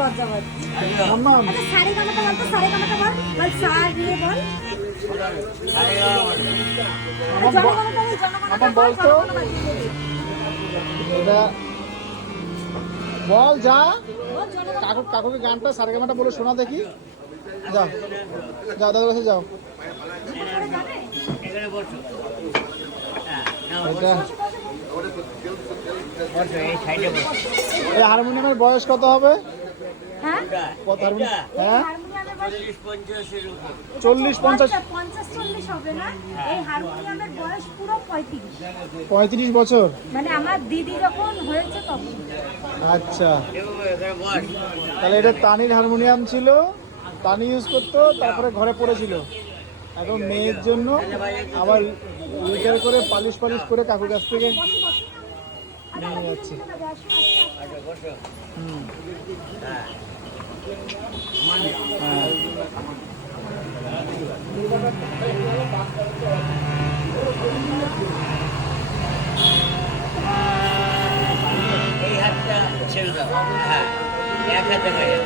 লজ্জা পাচ্ছি। মাম্মাম আচ্ছা সারে গামাটা বল তো, সারে গামাটা বল, বল সা দিয়ে বল। আমার বল তো এটা বল যা কাকুকে গানটা সারেগামাটা বলে শোনা দেখি। যাও যাও দাদার কাছে যাও। এটা এই হারমোনিয়ামের বয়স কত হবে? হ্যাঁ কত হারমোনিয়াম? হ্যাঁ হারমোনিয়ামের বয়স 40-50 50-40 হবে না, এই হারমোনিয়ামের বয়স পুরো 35। 35 বছর। মানে আমার দিদি যখন হয়েছে তখন। আচ্ছা তাহলে এটা তানির হারমোনিয়াম ছিল, তানি ইউজ করতো, তারপরে ঘরে পড়েছিল। এখন মেয়ের জন্য আবার রিপেয়ার করে পালিশ করে কাকুর কাছ থেকে নিয়ে যাচ্ছে। হ্যাঁ এই হাতটা ছেড়ে দাও, হ্যাঁ এক হাতে গাড়ি।